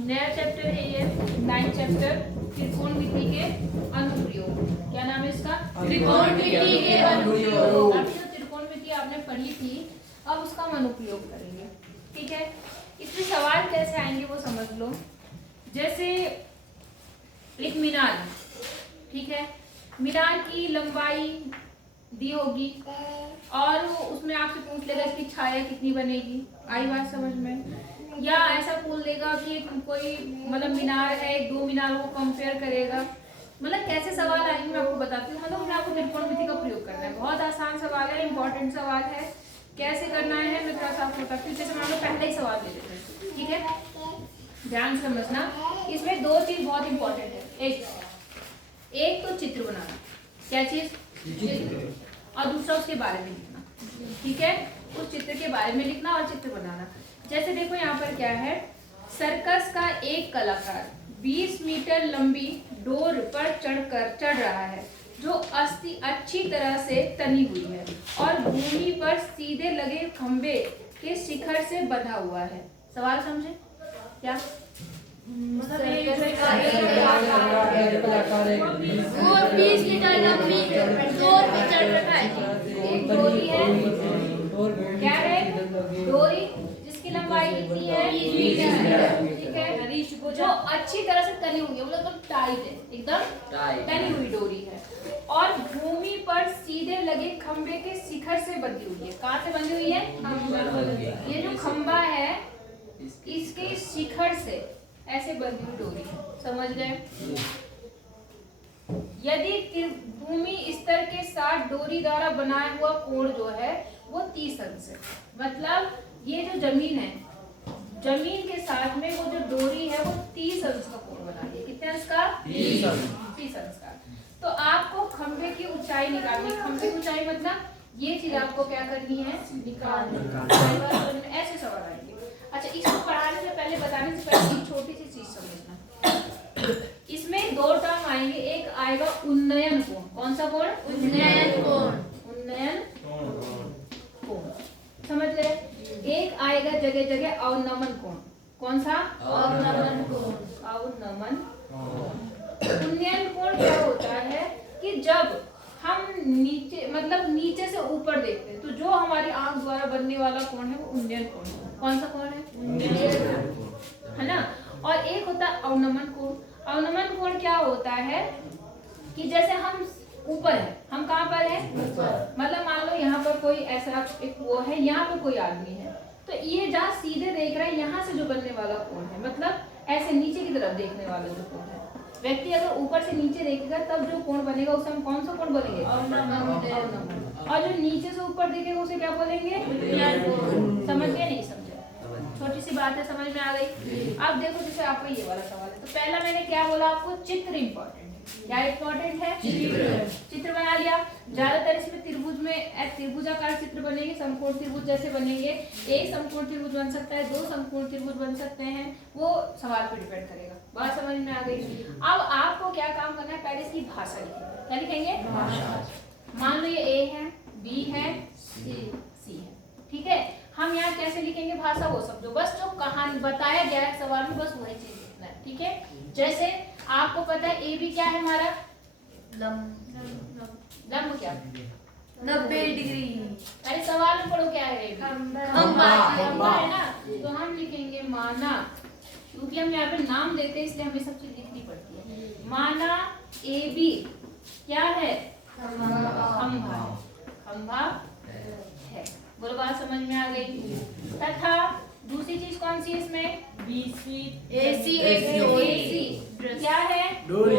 नया चैप्टर है ये, 9th चैप्टर, त्रिकोणमिति के अनुप्रयोग। क्या नाम है इसका? त्रिकोणमिति के अनुप्रयोग। अभी जो त्रिकोणमिति आपने पढ़ी थी, अब उसका हम अनुप्रयोग करेंगे। ठीक है, इसमें सवाल कैसे आएंगे वो समझ लो। जैसे एक मीनार, ठीक है, मीनार की लंबाई दी होगी और उसमें आपसे पूछ लेगा इसकी छाया कितनी बनेगी। आई बात समझ में? या ऐसा बोल देगा कि कोई मतलब मीनार है, 2 मीनारों को कंपेयर करेगा। मतलब कैसे सवाल आएंगे मैं आपको बताती हूँ। मतलब आपको त्रिकोणमिति का प्रयोग करना है। बहुत आसान सवाल है, इंपॉर्टेंट सवाल है। कैसे करना है मैं थोड़ा सा आपको बताती हूँ। जैसे मान लो पहले ही सवाल ले लेते हैं, ठीक है, ध्यान से समझना। इसमें 2 चीज बहुत इंपॉर्टेंट है। एक तो चित्र बनाना। क्या चीज? चित्र। और दूसरा उसके बारे में लिखना। ठीक है, उस चित्र के बारे में लिखना और चित्र बनाना। जैसे देखो यहाँ पर क्या है, सर्कस का एक कलाकार 20 मीटर लंबी डोर पर चढ़ रहा है जो अच्छी तरह से तनी हुई है और भूमि पर सीधे लगे खंबे के शिखर से बंधा हुआ है। सवाल समझे क्या? मतलब 20 मीटर लंबी डोर पर चढ़ रखा है। एक डोरी है, क्या है? डोरी जिसकी लंबाई कितनी है? 20 मीटर। ठीक है, जो अच्छी तरह से तनी हुई है, मतलब एकदम टाइट है, एकदम तनी हुई डोरी है और भूमि पर सीधे लगे खंबे के शिखर से बंधी हुई है। कहाँ से बंधी हुई है? ये जो खंबा है इसके शिखर से ऐसे बंधी हुई डोरी है। समझ गए? यदि भूमि स्तर के साथ डोरी द्वारा बनाया हुआ कोण जो है वो 30 अंश है। मतलब ये जो जमीन है, जमीन के साथ में वो जो डोरी है वो 30 अंश का कोण बना रही है। कितने अंश का? 30 अंश का। तो आपको खंबे की ऊंचाई निकालनी। खंबे की ऊंचाई मतलब ये चीज आपको क्या करनी है? निकालनी। ऐसे सवाल आएंगे। अच्छा, इसको पढ़ाने से पहले, बताने से पहले एक छोटी सी चीज समझना। इसमें 2 टर्म आएंगे। एक आएगा उन्नयन कोण। कौन सा कोण? उन्नयन कोण। उन्नयन कोण, समझ गए? एक आएगा जगह जगह अवनमन कोण। कौन सा? अवनमन कोण। अवनमन कोण। उन्नयन कोण क्या होता है कि जब हम नीचे, मतलब नीचे से ऊपर देखते हैं, तो जो हमारी आंख द्वारा बनने वाला कोण है वो उन्नयन कोण है। कौन सा कोण है? उन्नयन, है ना। और एक होता है अवनमन कोण। अवनमन कोण क्या होता है कि जैसे हम ऊपर है, हम कहाँ पर है? मतलब मान लो यहाँ पर कोई ऐसा एक वो है, यहाँ पर कोई आदमी है, तो ये जहाँ सीधे देख रहा है, यहाँ से जो बनने वाला कोण है, मतलब ऐसे नीचे की तरफ देखने वाला जो कोण है, व्यक्ति अगर ऊपर से नीचे देखेगा तब जो कोण बनेगा उसे हम कौन सा कोण बोलेंगे? अवनमन। और जो नीचे से ऊपर देखेगा उसे क्या बोलेंगे? समझ गए? नहीं समझे? छोटी सी बात है, समझ में आ गई? अब देखो, जैसे आपको ये वाला सवाल है, तो पहला मैंने क्या बोला आपको? चित्र इंपॉर्टेंट है। क्या इंपॉर्टेंट है? चित्र बना लिया। ज्यादातर इसमें त्रिभुज में त्रिभुजाकार चित्र बनेंगे, समकोण त्रिभुज जैसे बनेंगे। एक समकोण त्रिभुज बन सकता है, 2 समकोण त्रिभुज बन सकते हैं, वो सवाल पर डिपेंड करेगा। बात समझ में आ गई? अब आपको क्या काम करना है? पहले इसकी भाषा लिखेंगे। क्या लिखेंगे? भाषा। मान लो ये ए है, बी है, सी है, ठीक है। हम यहाँ कैसे लिखेंगे भाषा? वो समझो, बस जो कहानी बताया गया है सवाल में, बस वही चीज लिखना है। ठीक है, जैसे आपको पता है ए बी क्या है हमारा? लंब क्या? 90 डिग्री। अरे सवाल में पढ़ो क्या है? खंबा है ना। तो हम लिखेंगे माना, क्योंकि हम यहाँ पे नाम देते हैं इसलिए हमें सब चीज लिखनी पड़ती है। माना ए बी क्या है? खंबा है। बोलो, बात समझ में आ गई? तथा दूसरी चीज कौन सी है इसमें? AC क्या है? डोरी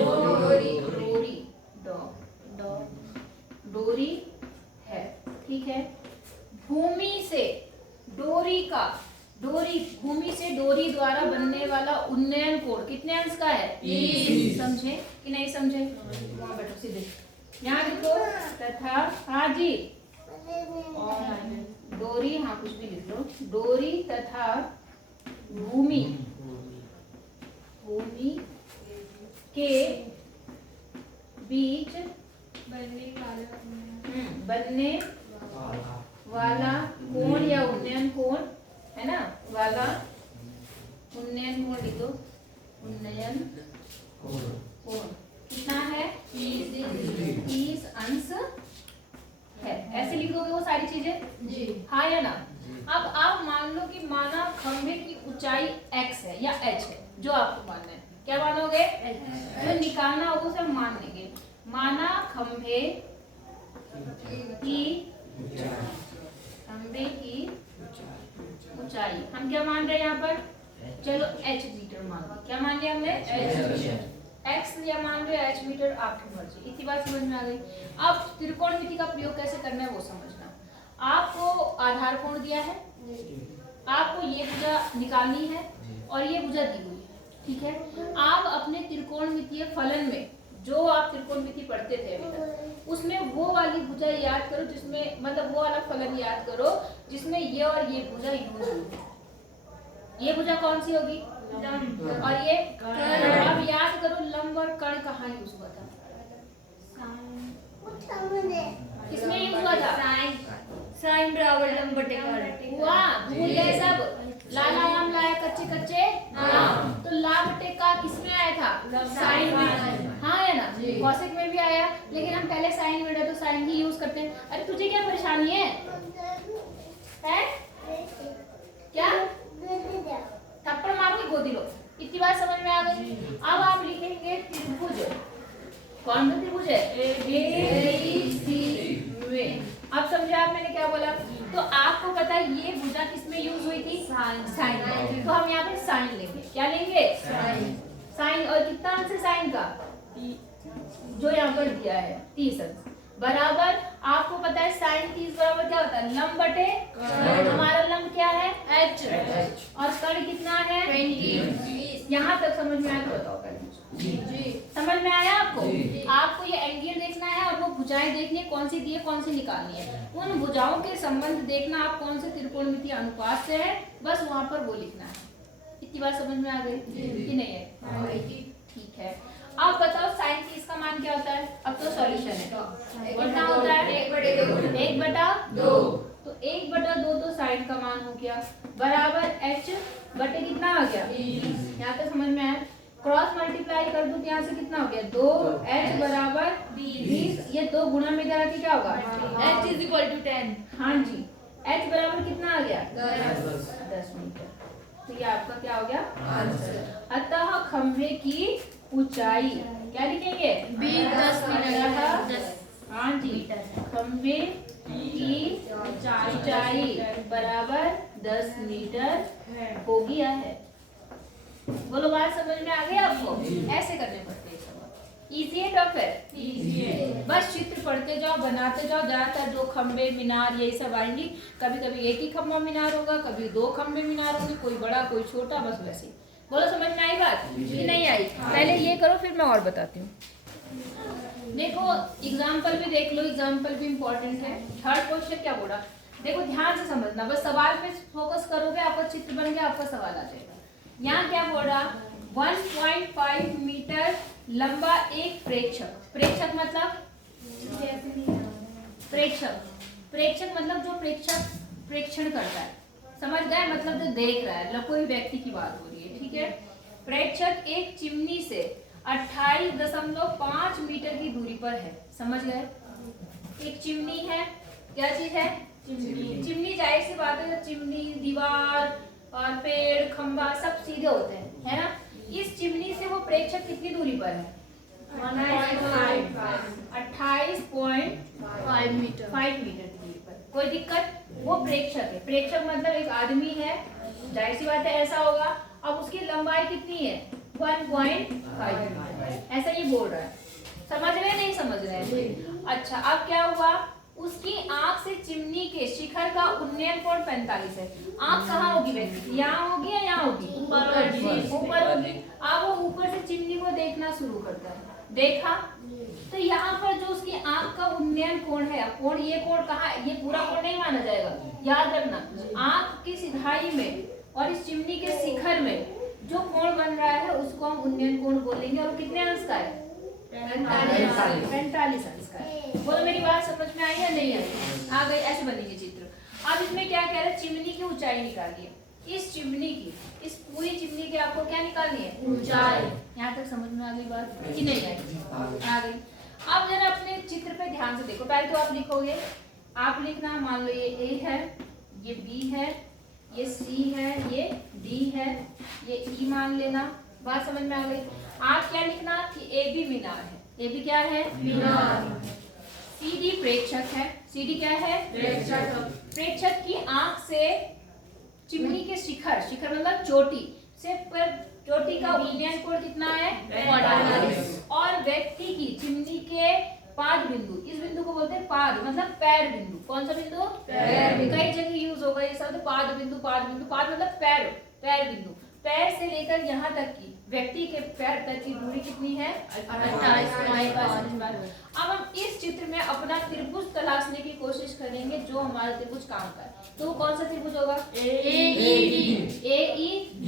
है, ठीक है। भूमि से डोरी द्वारा बनने वाला उन्नयन कोण कितने अंश का है? 30। समझे कि नहीं समझे? वहां बैठो सीधे, यहाँ लिखो। तथा, हाँ जी, डोरी, हाँ कुछ भी लिख लो। डोरी तथा भूमि के बीच बनने वाला कोण या उन्नयन कोण, है ना, वाला उन्नयन कोण लिख दो, उन्नयन कोण कितना है, 30 अंश है। ऐसे लिख दोगे वो सारी चीजें जी। हाँ या ना। अब आप मान लो कि माना खंभे की ऊंचाई x है या h है, जो आपको मानना है, क्या मानोगे, जो निकालना होगा उसे हम मान लेंगे। माना खंभे की ऊंचाई हम क्या मान रहे हैं यहाँ पर, चलो h मीटर मान लो, क्या मान लिया हमने, x या मान लो h मीटर, आपकी मर्जी। इतनी बात समझ में आ गई। अब त्रिकोणमिति का प्रयोग कैसे करना है वो समझना। आपको आधार कोण दिया है, आपको ये भुजा निकालनी है और ये भुजा दी हुई है, ठीक है। आप अपने त्रिकोणमितीय फलन में जो आप त्रिकोणमिति पढ़ते थे अभी तक, उसमें वो वाली भुजा याद करो जिसमें, मतलब वो वाला फलन याद करो जिसमें ये और ये भुजा यूज हुई। ये भुजा कौन सी होगी, और ये कर्ण। अब याद करो लंब और कर्ण कहाँ यूज हुआ था, किसमें यूज हुआ था, साइन बराबर लंब बटे कर्ण। हुआ, भूल गए सब। लाला आम लाए कच्चे कच्चे आम, तो ला बटे का किसमें आया था, साइन में, हाँ है ना, कौशिक में भी आया, लेकिन हम पहले साइन में तो साइन ही यूज करते हैं। अरे तुझे क्या परेशानी है, क्या थप्पड़ मारो कि गोदी लो। इतनी बात समझ में आ गई। अब आप लिखेंगे त्रिभुज, कौन सा त्रिभुज है, ABC में। अब समझे आप मैंने क्या बोला, तो आपको पता है ये भुजा किसमें यूज हुई थी, साइन। तो हम यहाँ पे साइन लेंगे, क्या लेंगे, साइन। और कितना अंश है साइन का, जो यहाँ पर दिया है 30 अंश, बराबर आपको पता है साइन 30 बराबर क्या होता है, लंब बटे कर्ण। हमारा लंब क्या है, h, और कर्ण कितना है, 20। यहाँ तक समझ में आया तो बताओ पहले, समझ में आया आपको। आपको ये एंगल देखना है और वो भुजाएं देखनी है, कौन सी दी है कौन सी निकालनी है। उन भुजाओं के संबंध देखना आप कौन से त्रिकोणमितीय अनुपात से है, बस वहां पर वो लिखना है। इतनी बात समझ में आ गई कि नहीं है, ठीक है। आप बताओ साइन 30 का मान क्या होता है, अब तो सॉल्यूशन है, कितना होता है, 1/2। तो 1/2 तो साइन का मान हो गया, बराबर h बटे कितना आ गया, यहाँ तक समझ में आया। क्रॉस मल्टीप्लाई कर दूं तो यहाँ से कितना हो गया, 2h बराबर 20। ये 2 गुणा में इधर आके क्या होगा, h = 10। हाँ जी, h बराबर कितना आ गया, 10 मीटर। तो ये आपका क्या हो गया आंसर। अतः खंभे की ऊंचाई क्या लिखेंगे, 10 मीटर। हाँ जी, खंभे की ऊंचाई बराबर 10 मीटर हो गया है। बोलो बात समझ में आ गई आपको। ऐसे करने पड़ते हैं सब। इजी है टफ है, इजी है। बस चित्र पढ़ते जाओ, बनाते जाओ। ज्यादातर 2 खंबे मीनार यही सब आएंगी। कभी कभी एक ही खंबा मीनार होगा, कभी 2 खंबे मीनार होंगे, कोई बड़ा कोई छोटा, बस वैसे। बोलो समझ में आई बात कि नहीं आई। पहले ये करो फिर मैं और बताती हूँ। देखो एग्जाम्पल भी देख लो, एग्जाम्पल भी इम्पोर्टेंट है। थर्ड क्वेश्चन क्या बोला, देखो ध्यान से समझना, बस सवाल पे फोकस करोगे, आपका चित्र बन गया, आपका सवाल आ जाएगा। यहाँ क्या बोल रहा, 1.5 मीटर लंबा एक प्रेक्षक। प्रेक्षक मतलब प्रेक्षक मतलब जो प्रेक्षण करता है, समझ गए, मतलब जो देख रहा है, कोई व्यक्ति की बात हो रही है, ठीक है। प्रेक्षक एक चिमनी से 28.5 मीटर की दूरी पर है, समझ गए। एक चिमनी है, क्या चीज है, चिमनी। जाहिर सी बात है, चिमनी, दीवार और पेड़, खंबा सब सीधे होते हैं, है ना। इस चिमनी से वो प्रेक्षक कितनी दूरी पर है, 28.5 मीटर की दूरी पर। कोई दिक्कत, वो प्रेक्षक है। प्रेक्षक मतलब एक आदमी है, जाहिर सी बात है ऐसा होगा। अब उसकी लंबाई कितनी है, 1.5 मीटर, ऐसा ये बोल रहा है। समझ रहे नहीं समझ रहे। अच्छा, अब क्या हुआ, उसकी आंख से चिमनी के शिखर का उन्नयन कोण 45 है। आंख कहाँ होगी व्यक्ति, यहाँ होगी या यहाँ होगी, ऊपर होगी। अब वो ऊपर से चिमनी को देखना शुरू करता है, देखा तो यहाँ पर जो उसकी आंख का उन्नयन कोण है, कोण, ये कोण कहाँ, ये पूरा कोण नहीं माना जाएगा, याद रखना। आंख की सिधाई में और इस चिमनी के शिखर में जो कोण बन रहा है उसको हम उन्नयन कोण बोलेंगे। और कितने अंश का है, 45 अंश का है। बोलो मेरी बात समझ में आई या नहीं आई, आ गई। ऐसे बनेंगे चित्र। अब इसमें क्या कह रहा है, चिमनी की ऊंचाई निकालिए। इस चिमनी की इस पूरी चिमनी की आपको क्या निकालनी है? ऊंचाई। यहाँ तक समझ में आ गई बात कि नहीं आई? आ गई। अब जरा अपने चित्र पे ध्यान से देखो। पहले तो आप लिखोगे, आप लिखना, मान लो ये ए है, ये बी है, ये सी है, ये डी है, ये ई मान लेना। बात समझ में आ गई? आप क्या लिखना कि ए बी मीनार है। ए बी क्या है? मीनार। सी डी प्रेक्षक है। सी डी क्या है? प्रेक्षक। प्रेक्षक की आंख से चिमनी के शिखर, शिखर मतलब चोटी से पर चोटी का उन्नयन कोण कितना है? 45। और व्यक्ति की चिमनी के पाद बिंदु, इस बिंदु को बोलते हैं पाद मतलब पैर बिंदु। कौन सा बिंदु? पैर बिंदु। कई जगह यूज होगा ये शब्द पाद बिंदु। पाद बिंदु, पाद मतलब पैर, पैर बिंदु। पैर से लेकर यहाँ तक की व्यक्ति के पैर तक की दूरी कितनी है? 28। अब हम इस चित्र में अपना त्रिभुज तलाशने की कोशिश करेंगे जो हमारा त्रिभुज काम का है। तो वो कौन सा त्रिभुज होगा? AED।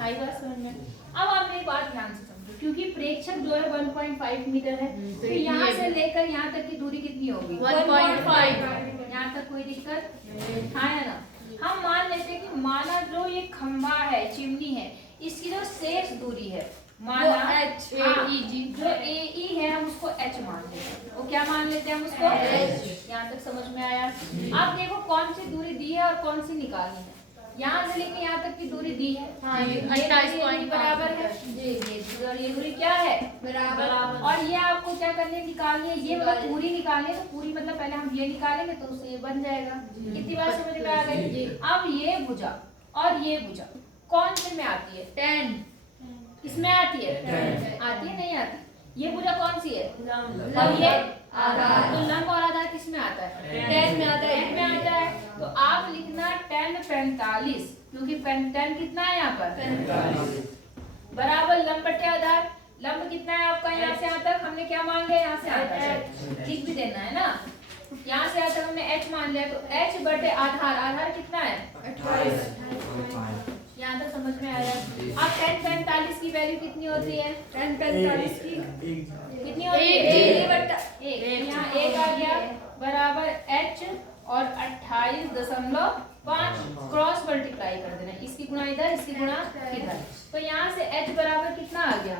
आई बात समझ में? अब आप मेरी बात ध्यान से समझो, क्योंकि प्रेक्षक जो है 1.5 मीटर है, तो यहाँ से लेकर यहाँ तक की दूरी कितनी होगी? 1.5। यहाँ तक कोई दिक्कत? हाँ है ना? हम मान लेते हैं कि माना जो ये खंभा है, चिमनी है, इसकी जो शेष दूरी है माना H, AEG, जो AE है हम उसको H मान लेते हैं। वो क्या मान लेते हैं हम उसको? H। यहाँ तक समझ में आया? अब देखो कौन सी दूरी दी है और कौन सी निकालनी है। यहाँ से लेके यहाँ तक की दूरी दी है, हाँ, ये 28 बराबर है जी। और ये दूरी क्या है? बराबर। और ये आपको क्या करनी है? निकालनी है। ये मतलब पूरी निकालनी है, तो पूरी मतलब पहले हम ये निकालेंगे तो उससे ये बन जाएगा। कितनी बार समझ में आ गई? अब ये भुजा और ये भुजा कौन से में आती है? 10। इसमें आती है? आती है नहीं आती? ये भुजा कौन सी है? लंब। और ये आधार। तो लंब और आधार किस में आता है? 10 में आता है। 10 में आता है। तो आप लिखना 10 45, क्योंकि 10 कितना है यहाँ पर? 45 बराबर लंब बटे आधार। लंब कितना है आपका? यहाँ से यहाँ तक हमने क्या मान लिया? यहाँ से यहाँ तक लिख भी देना है ना। यहाँ से यहाँ तक हमने h मान लिया, तो h बटे आधार। आधार कितना है? 28। यहाँ तक समझ में आया? अब 10 45 की वैल्यू कितनी होती है? 10 45 की कितनी होती है? 1। यहाँ 1 आ गया बराबर h और 28.5 क्रॉस मल्टीप्लाई कर देना। इसकी गुणा इधर, इसकी गुणा इधर। तो यहाँ से h बराबर कितना आ गया?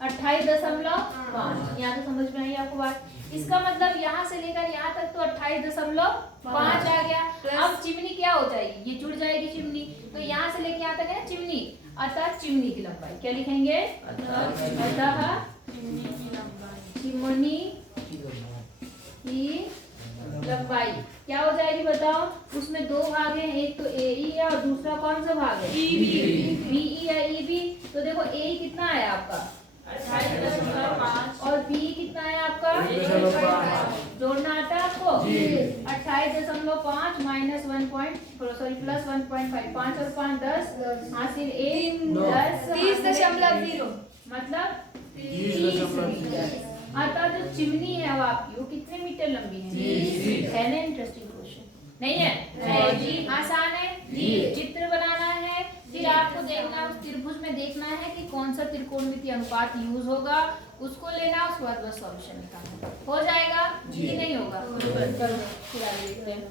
28.5। यहाँ तो समझ में आई आपको बात? इसका मतलब यहाँ से लेकर यहाँ तक तो 28.5 आ गया। अब चिमनी क्या हो जाएगी? ये जुड़ जाएगी चिमनी। तो यहाँ से लेकर यहाँ तक है ना चिमनी, अतः चिमनी की लंबाई क्या लिखेंगे? अतः चिमनी की लंबाई क्या हो जाएगी बताओ? उसमें दो भाग हैं, एक तो AE है और दूसरा कौन सा भाग है? BE या EB। तो देखो AE कितना है आपका? 28.5 और BE कितना है आपका? जोड़ना आता है आपको? 28.5 माइनस 1.5 5 और 5 10 हासिल 1 10 30.0 मतलब 30 मीटर। अतः जो चिमनी है वो आपकी वो कितने मीटर लंबी है? है ना इंटरेस्टिंग क्वेश्चन? नहीं है? जी। आसान है? चित्र बनाना है, फिर आपको देखना उस त्रिभुज में देखना है कि कौन सा त्रिकोणमितीय अनुपात यूज होगा, उसको लेना, उसके बाद बस सॉल्यूशन निकालना। हो जाएगा कि नहीं होगा? करो फिर आगे देखते हैं।